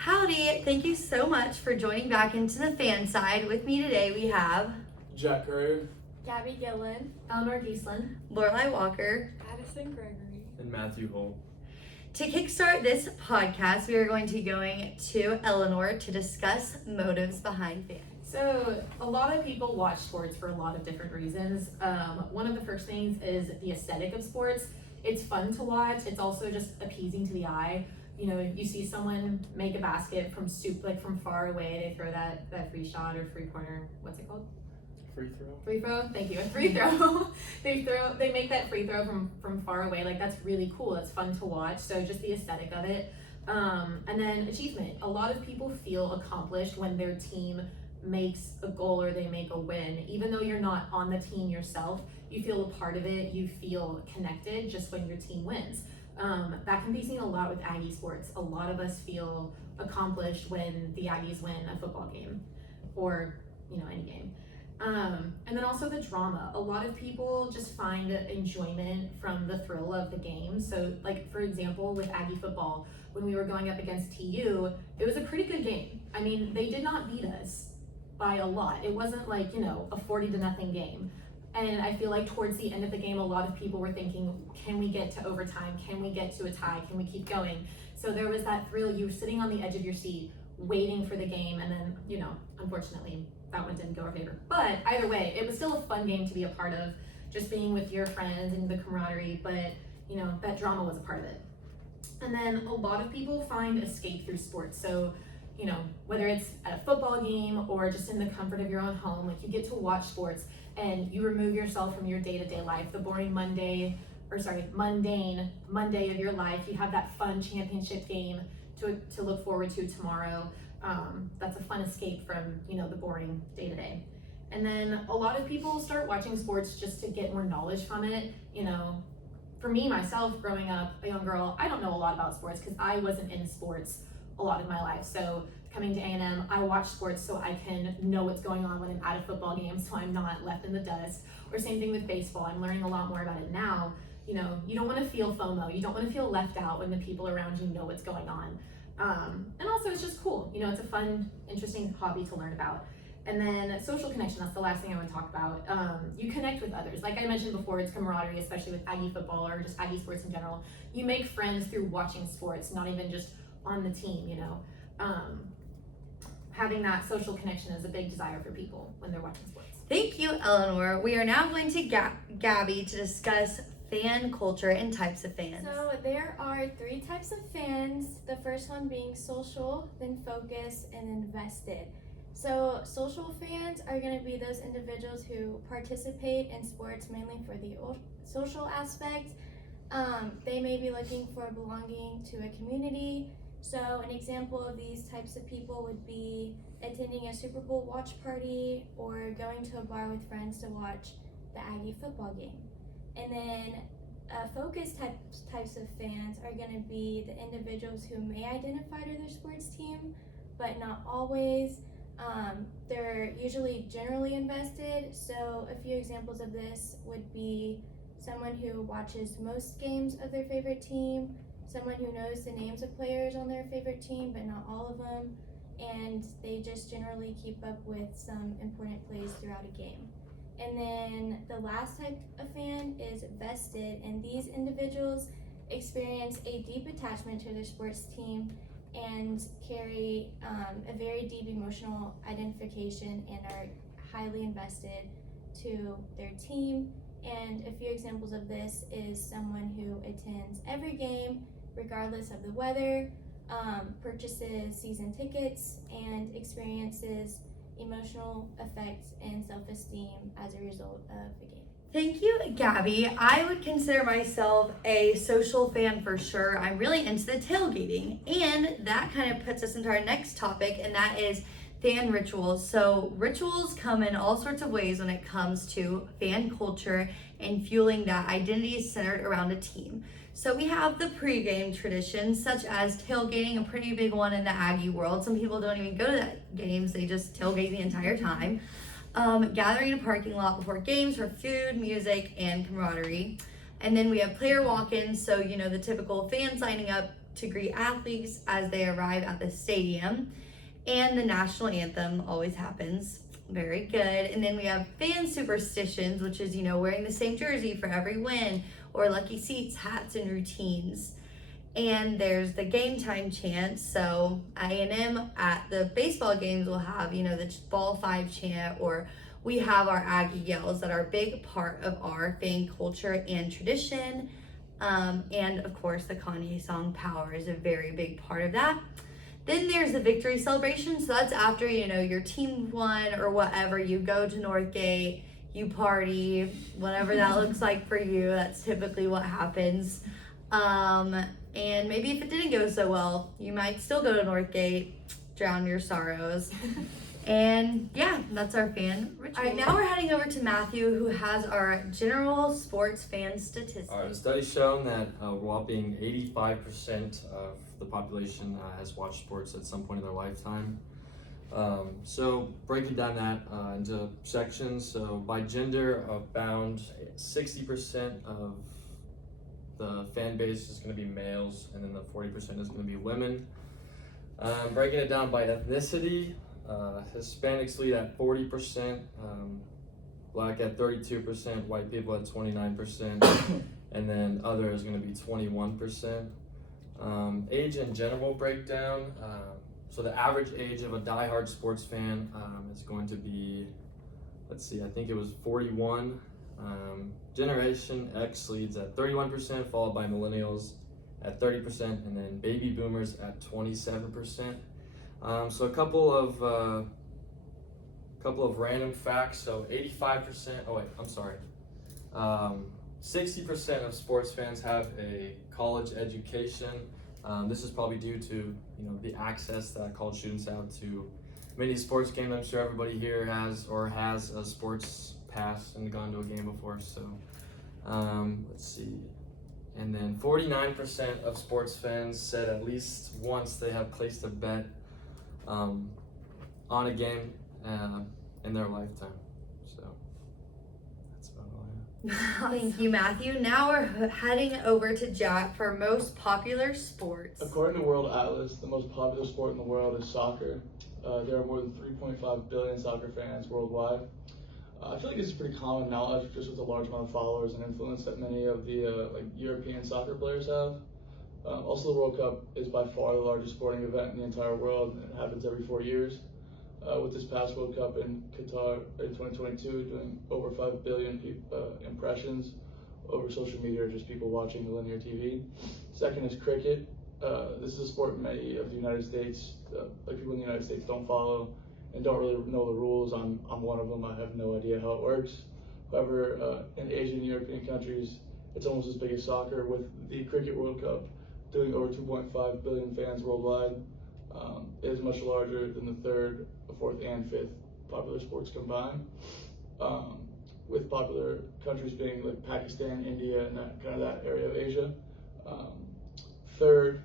Howdy, thank you so much for joining back into the fan side. With me today we have Jack Curry, Gabby Gillen, Eleanor Giesland, Lorelai Walker. Addison Gregory. and Matthew Holt. To kickstart this podcast, we are going to be going to Eleanor to discuss motives behind fans. So a lot of people watch sports for a lot of different reasons. One of the first things is the aesthetic of sports. It's fun to watch. It's also just appeasing to the eye. You know, you see someone make a basket from from far away. They throw that free shot or free corner. What's it called? Free throw. Free throw. Thank you. A free throw. They make that free throw from far away. Like, that's really cool. It's fun to watch. So just the aesthetic of it. And then achievement. A lot of people feel accomplished when their team makes a goal or they make a win. Even though you're not on the team yourself, you feel a part of it. You feel connected just when your team wins. That can be seen a lot with Aggie sports. A lot of us feel accomplished when the Aggies win a football game or, any game. And then also the drama. A lot of people just find enjoyment from the thrill of the game. So, like, for example, with Aggie football, when we were going up against TU, it was a pretty good game. I mean, they did not beat us by a lot. It wasn't like, a 40-0 game. And I feel like towards the end of the game, a lot of people were thinking, can we get to overtime? Can we get to a tie? Can we keep going? So there was that thrill. You were sitting on the edge of your seat, waiting for the game. And then, unfortunately, that one didn't go our favor. But either way, it was still a fun game to be a part of, just being with your friends and the camaraderie. But, that drama was a part of it. And then a lot of people find escape through sports. So, whether it's at a football game or just in the comfort of your own home, like, you get to watch sports and you remove yourself from your day-to-day life, the boring mundane Monday of your life. You have that fun championship game to look forward to tomorrow. That's a fun escape from, the boring day-to-day. And then a lot of people start watching sports just to get more knowledge from it. For me, myself, growing up a young girl, I don't know a lot about sports because I wasn't in sports a lot of my life. So coming to A&M, I watch sports so I can know what's going on when I'm at a football game, so I'm not left in the dust. Or same thing with baseball. I'm learning a lot more about it now. You don't want to feel FOMO. You don't want to feel left out when the people around you know what's going on. And also, it's just cool. It's a fun, interesting hobby to learn about. And then social connection, that's the last thing I want to talk about. You connect with others. Like I mentioned before, it's camaraderie, especially with Aggie football or just Aggie sports in general. You make friends through watching sports, not even just on the team, Having that social connection is a big desire for people when they're watching sports. Thank you, Eleanor. We are now going to Gabby to discuss fan culture and types of fans. So there are 3 types of fans. The first one being social, then focused, and invested. So social fans are going to be those individuals who participate in sports mainly for the social aspect. They may be looking for belonging to a community. So an example of these types of people would be attending a Super Bowl watch party or going to a bar with friends to watch the Aggie football game. And then focused types of fans are going to be the individuals who may identify to their sports team, but not always. They're usually generally invested. So a few examples of this would be someone who watches most games of their favorite team, someone who knows the names of players on their favorite team, but not all of them, and they just generally keep up with some important plays throughout a game. And then the last type of fan is vested, and these individuals experience a deep attachment to their sports team and carry a very deep emotional identification and are highly invested to their team. And a few examples of this is someone who attends every game regardless of the weather, purchases season tickets, and experiences emotional effects and self-esteem as a result of the game. Thank you, Gabby. I would consider myself a social fan for sure. I'm really into the tailgating, and that kind of puts us into our next topic, and that is fan rituals. So rituals come in all sorts of ways when it comes to fan culture and fueling that identity centered around a team. So we have the pregame traditions, such as tailgating, a pretty big one in the Aggie world. Some people don't even go to that games, they just tailgate the entire time. Gathering in a parking lot before games for food, music, and camaraderie. And then we have player walk-ins, so the typical fans signing up to greet athletes as they arrive at the stadium. And the national anthem always happens. Very good. And then we have fan superstitions, which is, wearing the same jersey for every win, or lucky seats, hats, and routines. And there's the game time chant. So A&M at the baseball games will have, the ball 5 chant, or we have our Aggie yells that are a big part of our fan culture and tradition. And of course, the Kanye song Power is a very big part of that. Then there's the victory celebration. So that's after, your team won or whatever. You go to Northgate, you party, whatever that looks like for you. That's typically what happens. And maybe if it didn't go so well, you might still go to Northgate, drown your sorrows. And yeah, that's our fan ritual. All right, now we're heading over to Matthew, who has our general sports fan statistics. All right, a study's shown that a whopping 85% of the population has watched sports at some point in their lifetime. So breaking down that into sections, so by gender, about 60% of the fan base is going to be males, and then the 40% is going to be women. Breaking it down by ethnicity, Hispanics lead at 40%, Black at 32%, white people at 29%, and then other is going to be 21%. Age and general breakdown. So the average age of a diehard sports fan is going to be, I think it was 41. Generation X leads at 31%, followed by millennials at 30%, and then baby boomers at 27%. So a couple of random facts. So 60% of sports fans have a college education. This is probably due to the access that college students have to many sports games. I'm sure everybody here has a sports pass and gone to a game before. So let's see. And then 49% of sports fans said at least once they have placed a bet on a game in their lifetime. So that's about all I have. Thank you, Matthew. Now we're heading over to Jack for most popular sports. According to World Atlas, the most popular sport in the world is soccer. There are more than 3.5 billion soccer fans worldwide. I feel like this is pretty common knowledge just with the large amount of followers and influence that many of the European soccer players have. Also, the World Cup is by far the largest sporting event in the entire world, and it happens every 4 years. With this past World Cup in Qatar in 2022 doing over 5 billion impressions over social media, or just people watching the linear TV. Second is cricket. This is a sport many of the United States, people in the United States don't follow and don't really know the rules. I'm one of them. I have no idea how it works. However, in Asian and European countries, it's almost as big as soccer, with the Cricket World Cup doing over 2.5 billion fans worldwide. It is much larger than the third, fourth, and fifth popular sports combined, with popular countries being like Pakistan, India, and that area of Asia. Third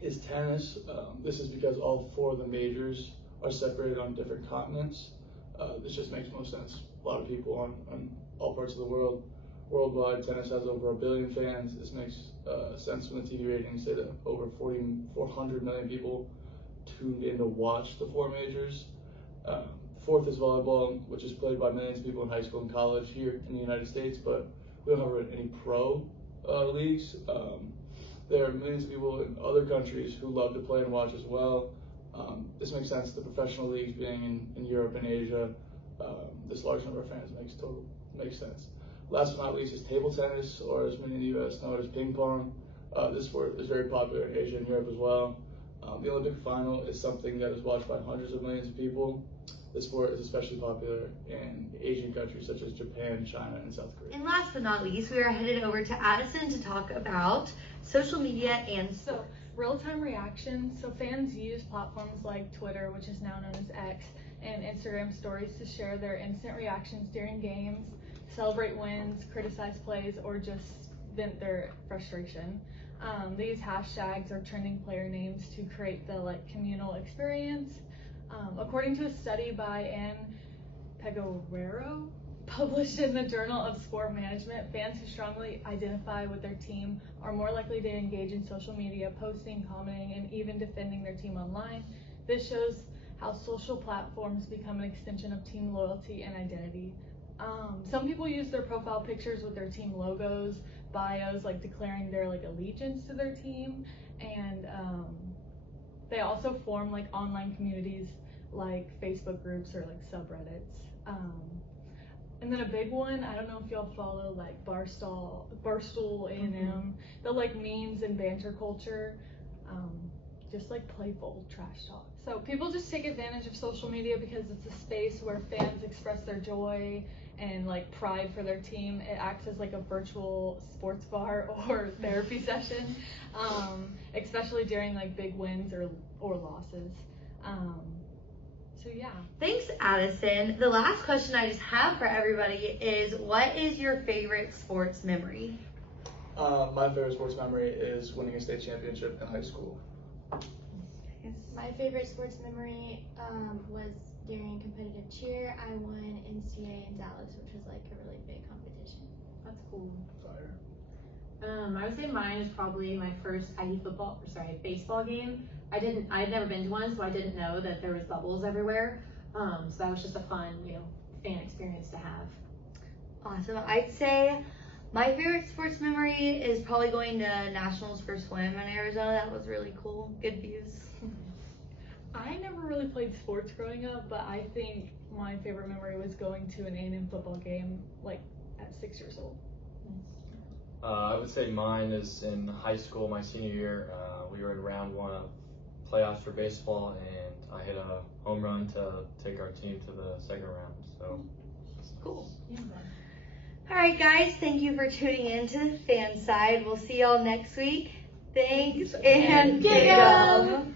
is tennis. This is because all 4 of the majors are separated on different continents. This just makes most sense. A lot of people on all parts of the world. Worldwide, tennis has over 1 billion fans. This makes sense when the TV ratings say that over 400 million people tuned in to watch the 4 majors. Fourth is volleyball, which is played by millions of people in high school and college here in the United States, but we don't have any pro leagues. There are millions of people in other countries who love to play and watch as well. This makes sense. The professional leagues being in Europe and Asia, this large number of fans makes sense. Last but not least is table tennis, or as many in the US know it as ping pong. This sport is very popular in Asia and Europe as well. The Olympic final is something that is watched by hundreds of millions of people. This sport is especially popular in Asian countries such as Japan, China, and South Korea. And last but not least, we are headed over to Addison to talk about social media and So, real-time reactions. So fans use platforms like Twitter, which is now known as X, and Instagram stories to share their instant reactions during games, celebrate wins, criticize plays, or just vent their frustration. They use hashtags or trending player names to create the communal experience. According to a study by Anne Published in the Journal of Sport Management, fans who strongly identify with their team are more likely to engage in social media, posting, commenting, and even defending their team online. This shows how social platforms become an extension of team loyalty and identity. Some people use their profile pictures with their team logos, bios, like declaring their like allegiance to their team, and they also form like online communities like Facebook groups or like subreddits. And then a big one, I don't know if y'all follow like Barstool A&M, the like memes and banter culture, just like playful trash talk. So people just take advantage of social media because it's a space where fans express their joy and like pride for their team. It acts as like a virtual sports bar or therapy session, especially during like big wins or losses. So yeah. Thanks, Addison. The last question I just have for everybody is, what is your favorite sports memory? My favorite sports memory is winning a state championship in high school. My favorite sports memory was during competitive cheer. I won NCAA in Dallas, which was like a really big competition. That's cool. Fire. I would say mine is probably my first baseball game. I had never been to one, so I didn't know that there was bubbles everywhere. So that was just a fun, fan experience to have. Awesome. I'd say my favorite sports memory is probably going to Nationals for swim in Arizona. That was really cool. Good views. I never really played sports growing up, but I think my favorite memory was going to an A&M football game like at 6 years old. I would say mine is in high school, my senior year. We were in round 1 of playoffs for baseball, and I hit a home run to take our team to the second round. So Cool. Yeah. All right, guys. Thank you for tuning in to the fan side. We'll see y'all next week. Thanks and Get 'em! giggle.